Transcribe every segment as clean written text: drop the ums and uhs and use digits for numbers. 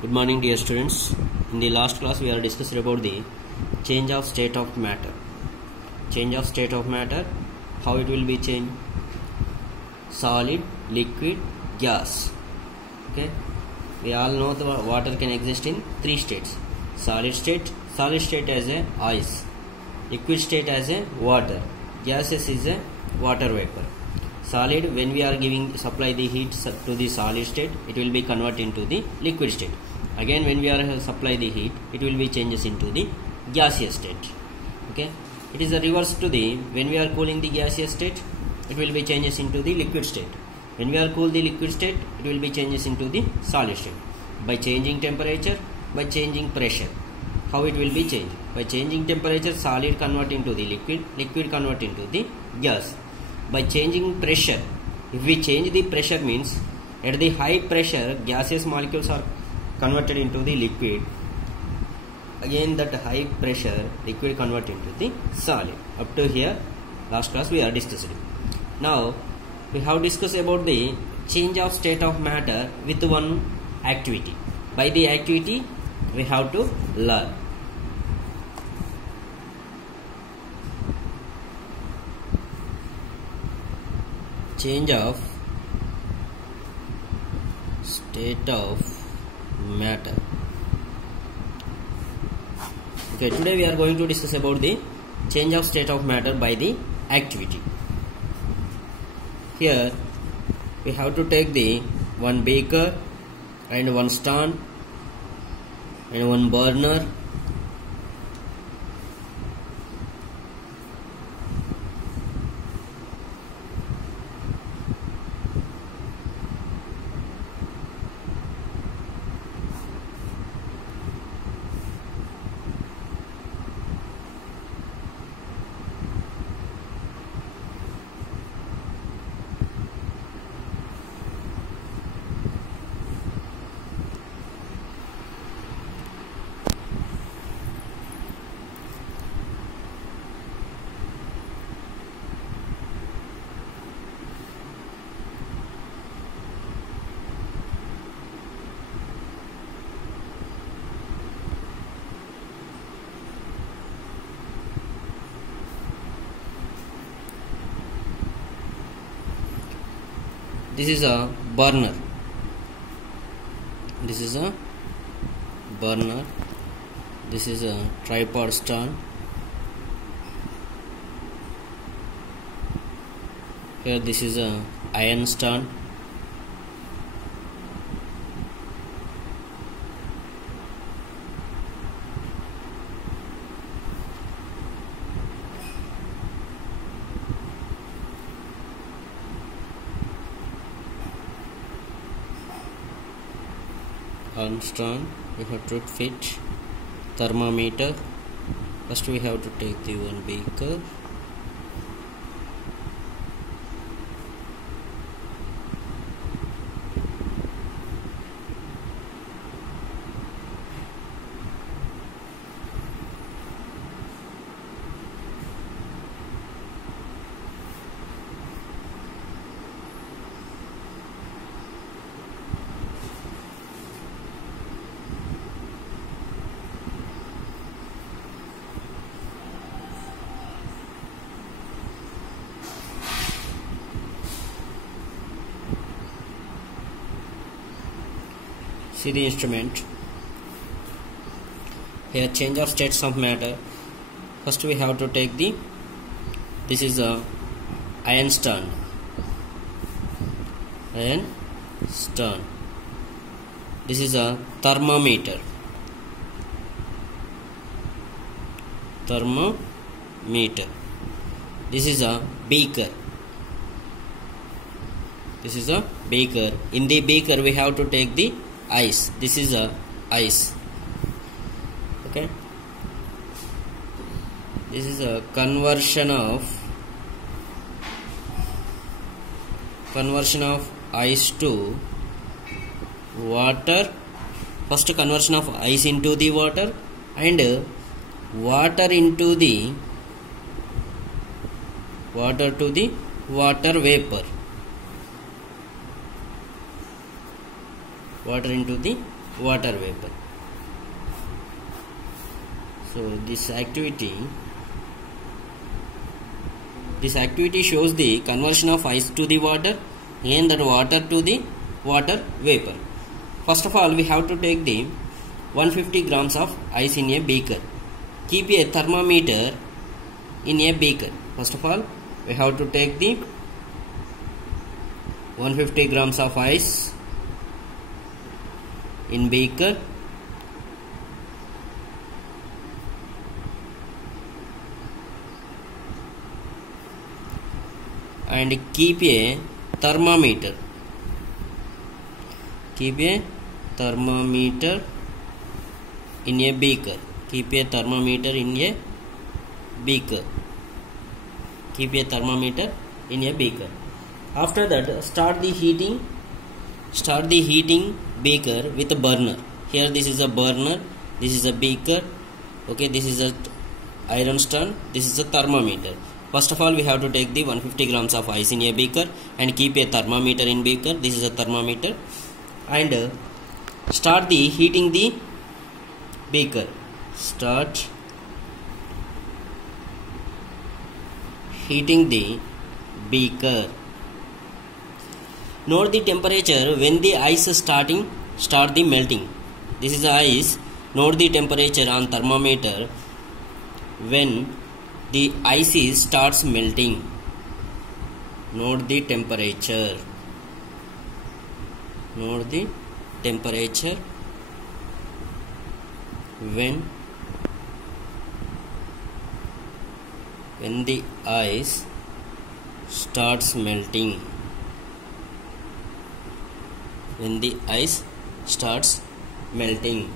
Good morning, dear students. In the last class we are discussing about the change of state of matter. Change of state of matter, how it will be changed? Solid, liquid, gas. Okay. We all know the water can exist in three states. Solid state as a ice. Liquid state as a water. Gases is a water vapor. Solid, when we are supply the heat to the solid state, it will be converted into the liquid state. Again, when we are supply the heat, it will be changes into the gaseous state. Okay, it is a reverse to the when we are cooling the gaseous state, it will be changes into the liquid state. When we are cool the liquid state, it will be changes into the solid state. By changing temperature, by changing pressure, how it will be changed? By changing temperature, solid convert into the liquid, liquid convert into the gas. By changing pressure, if we change the pressure means at the high pressure gaseous molecules are converted into the liquid. Again that high pressure liquid convert into the solid. Up to here last class we are discussing. Now we have discussed about the change of state of matter with one activity. By the activity we have to learn. Change of state of matter. Okay, today we are going to discuss about the change of state of matter by the activity. Here we have to take the one beaker and one stand and one burner. This is a burner. This is a burner. This is a tripod stand. Here this is a iron stand. Stand, we have to fit thermometer. First we have to take the one beaker. See the instrument. Here change of states of matter. First we have to take the, this is a iron stand. Iron stand. This is a thermometer. Thermometer. This is a beaker. This is a beaker. In the beaker we have to take the ice. This is a ice. Okay, this is a conversion of ice to water. First conversion of ice into the water and water into the water to the water vapor. Water into the water vapor. So this activity shows the conversion of ice to the water and that water to the water vapor. First of all, we have to take the 150 grams of ice in a beaker. Keep a thermometer in a beaker. First of all, we have to take the 150 grams of ice in beaker. And keep a thermometer. Keep a thermometer in a beaker. Keep a thermometer in a beaker. Keep a thermometer in a beaker. After that, start the heating beaker with a burner. Here this is a burner, this is a beaker, okay, this is a iron stand, this is a thermometer. First of all, we have to take the 150 grams of ice in a beaker and keep a thermometer in beaker. This is a thermometer, and start the heating the beaker. Start heating the beaker. Note the temperature when the ice is start the melting. This is the ice. Note the temperature on thermometer when the ice starts melting. Note the temperature. Note the temperature when the ice starts melting. When the ice starts melting.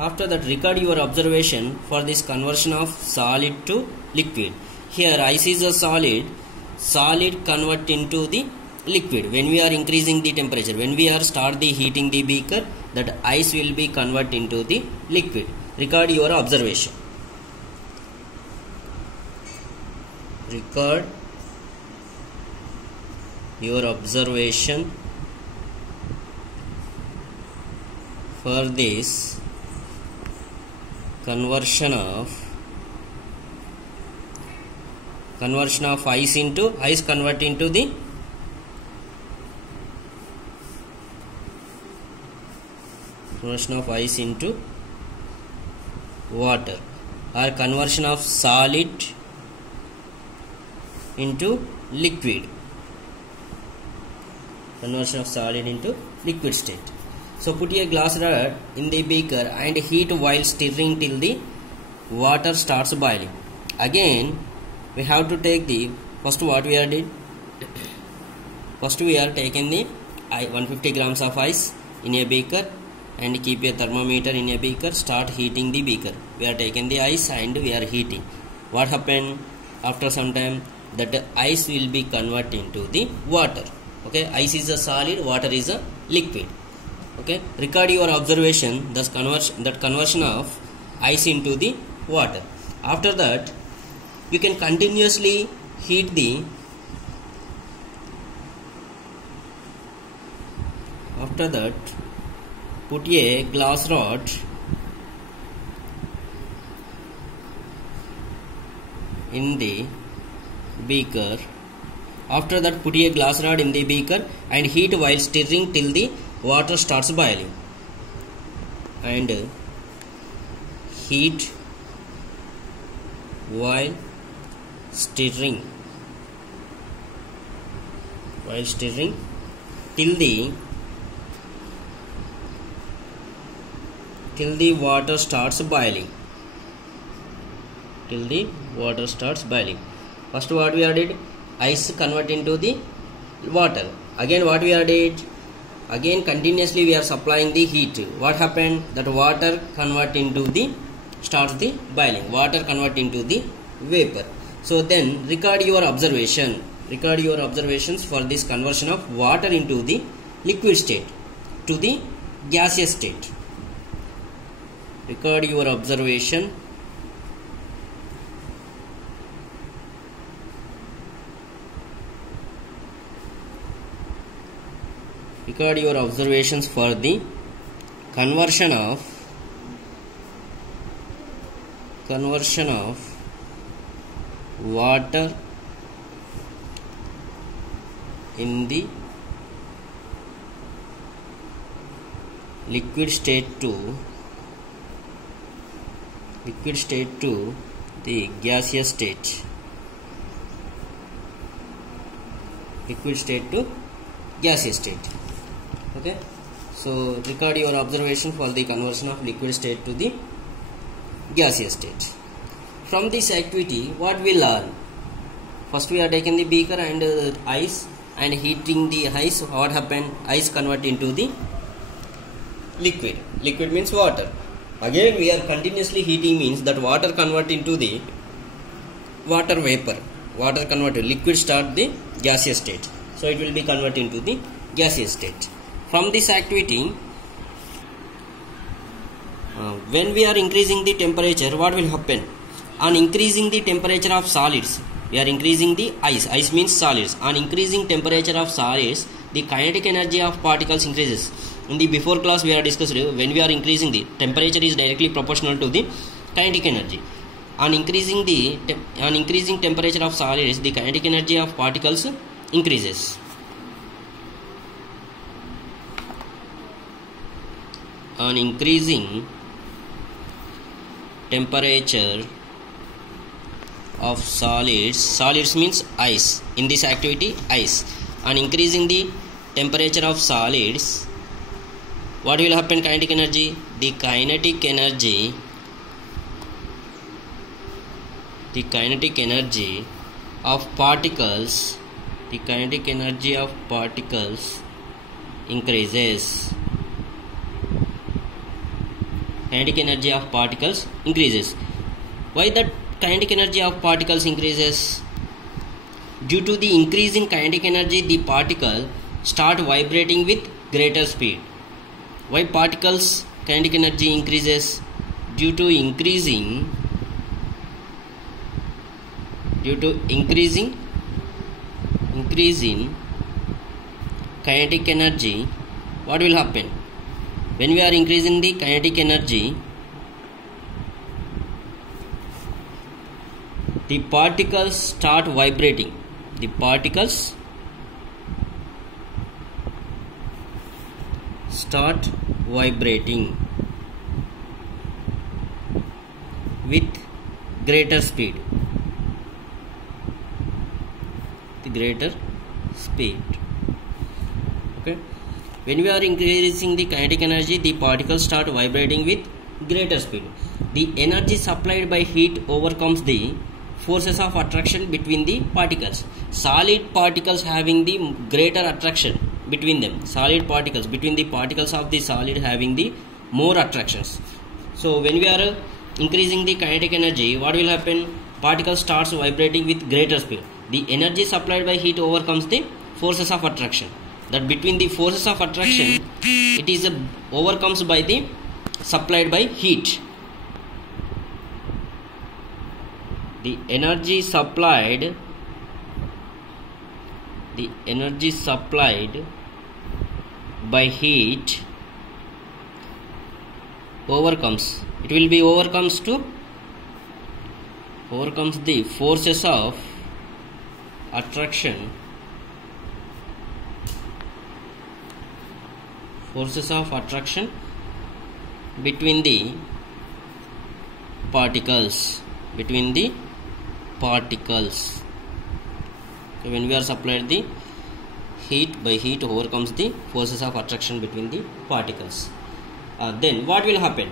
After that, record your observation for this conversion of solid to liquid. Here ice is a solid convert into the liquid. When we are increasing the temperature, when we are start the heating the beaker, that ice will be convert into the liquid. Record your observation. Record your observation for this conversion of ice convert into the conversion of ice into water, or conversion of solid into liquid. Conversion of solid into liquid state. So put a glass rod in the beaker and heat while stirring till the water starts boiling. Again, we have to take the first what we are did. First we are taking the 150 grams of ice in a beaker and keep a thermometer in a beaker. Start heating the beaker. We are taking the ice and we are heating. What happened? After some time, that ice will be converted into the water. Okay, ice is a solid, water is a liquid. Okay, record your observation, that conversion of ice into the water. After that, you can continuously heat the. After that, put a glass rod in the beaker. After that, put a glass rod in the beaker and heat while stirring till the water starts boiling. And heat while stirring till the water starts boiling. Till the water starts boiling. First what we are did, ice convert into the water. Again what we are did, again continuously we are supplying the heat. What happened? That water convert into the starts the boiling. Water convert into the vapor. So then record your observation. Record your observations for this conversion of water into the liquid state to the gaseous state. Record your observation record your observations for the conversion of water in the liquid state to the gaseous state. Liquid state to gaseous state. Okay, so record your observation for the conversion of liquid state to the gaseous state. From this activity, what we learn? First, we are taking the beaker and ice and heating the ice. What happened? Ice convert into the liquid. Liquid means water. Again, we are continuously heating, means that water convert into the water vapor. Water convert to liquid, start the gaseous state. So it will be converted into the gaseous state. From this activity, when we are increasing the temperature, what will happen? On increasing the temperature of solids, we are increasing the ice. Ice means solids. On increasing temperature of solids, the kinetic energy of particles increases. In the before class, we are discussed when we are increasing the temperature is directly proportional to the kinetic energy. On increasing temperature of solids, the kinetic energy of particles increases. On increasing temperature of solids means ice. In this activity, ice. On increasing the temperature of solids, what will happen? Kinetic energy. The kinetic energy of particles increases. Kinetic energy of particles increases. Why that kinetic energy of particles increases? Due to the increase in kinetic energy, the particle start vibrating with greater speed. Why particles kinetic energy increases? Due to increasing kinetic energy, what will happen? When we are increasing the kinetic energy, the particles start vibrating. The particles start vibrating with greater speed. Okay. When we are increasing the kinetic energy, the particles start vibrating with greater speed. The energy supplied by heat overcomes the forces of attraction between the particles. Solid particles having the greater attraction between them. Solid particles, between the particles of the solid having the more attractions. So when we are increasing the kinetic energy, what will happen? Particle starts vibrating with greater speed. The energy supplied by heat overcomes the forces of attraction. That between the forces of attraction, it is overcomes by the supplied by heat. The energy supplied by heat overcomes. It will be overcomes the forces of attraction. Between the particles. So when we are supplied the heat, by heat overcomes the forces of attraction between the particles. Then what will happen?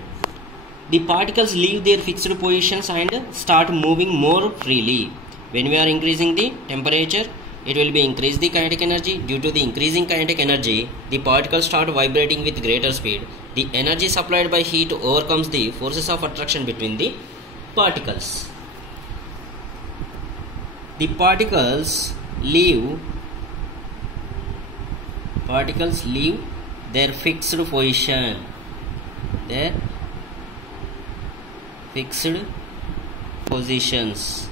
The particles leave their fixed positions and start moving more freely. When we are increasing the temperature, it will be increase the kinetic energy. Due to the increasing kinetic energy, the particles start vibrating with greater speed. The energy supplied by heat overcomes the forces of attraction between the particles. The particles leave their fixed position. Their fixed positions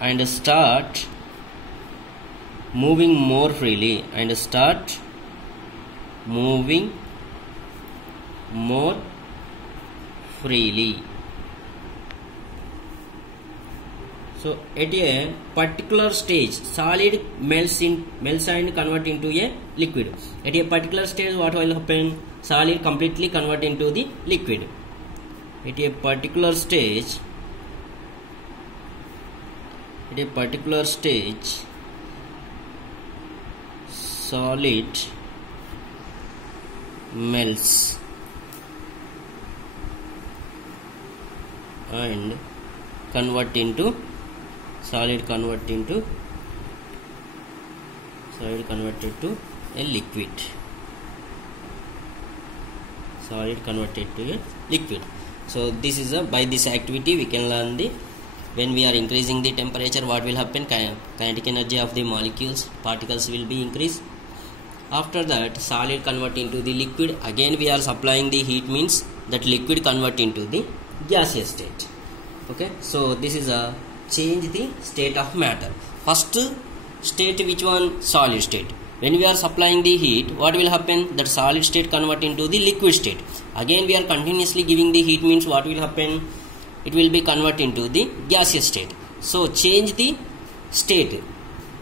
and start moving more freely. more freely. So at a particular stage, solid melts and convert into a liquid. At a particular stage, what will happen? Solid completely convert into the liquid. At a particular stage, solid melts and convert into converted to a liquid. Solid converted to a liquid. So this is by this activity we can learn when we are increasing the temperature, what will happen? Kinetic energy of the molecules, particles will be increased. After that, solid convert into the liquid. Again we are supplying the heat, means that liquid convert into the gaseous state. Okay, so this is a change the state of matter. First state, which one? Solid state. When we are supplying the heat, what will happen? That solid state convert into the liquid state. Again we are continuously giving the heat, means what will happen? It will be convert into the gaseous state. So change the state.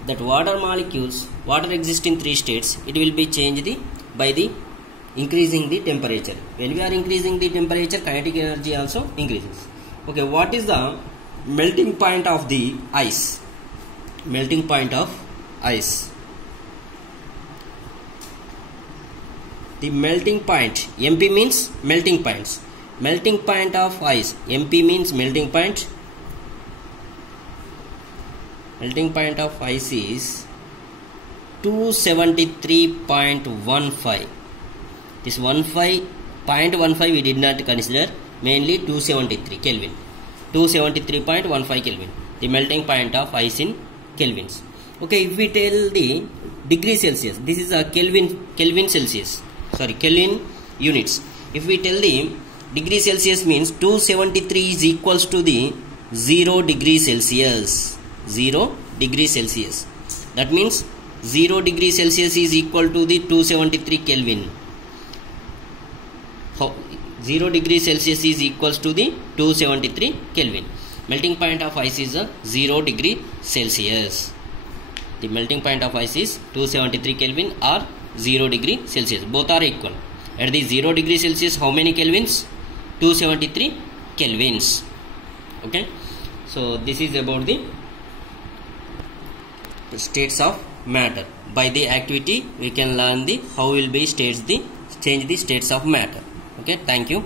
That water molecules, water exists in 3 states. It will be changed by the increasing the temperature. When we are increasing the temperature, kinetic energy also increases. Okay, what is the melting point of the ice? Melting point of ice. The melting point, MP means melting points. Melting point of ice, MP means melting point. Melting point of ice is 273.15. This 0.15 we did not consider, mainly 273 Kelvin. 273.15 Kelvin. The melting point of ice in Kelvins. Okay, if we tell the degree Celsius, this is a Kelvin Celsius. Sorry, Kelvin units. If we tell the degree Celsius, means 273 is equals to the 0 degree Celsius. 0 degree Celsius. That means 0 degree Celsius is equal to the 273 Kelvin. 0 degree Celsius is equals to the 273 Kelvin. Melting point of ice is a 0 degree Celsius. The melting point of ice is 273 Kelvin or 0 degree Celsius. Both are equal. At the 0 degree Celsius, how many Kelvins? 273 Kelvins. Okay. So this is about the states of matter. By the activity we can learn how will be change the states of matter. Okay, thank you.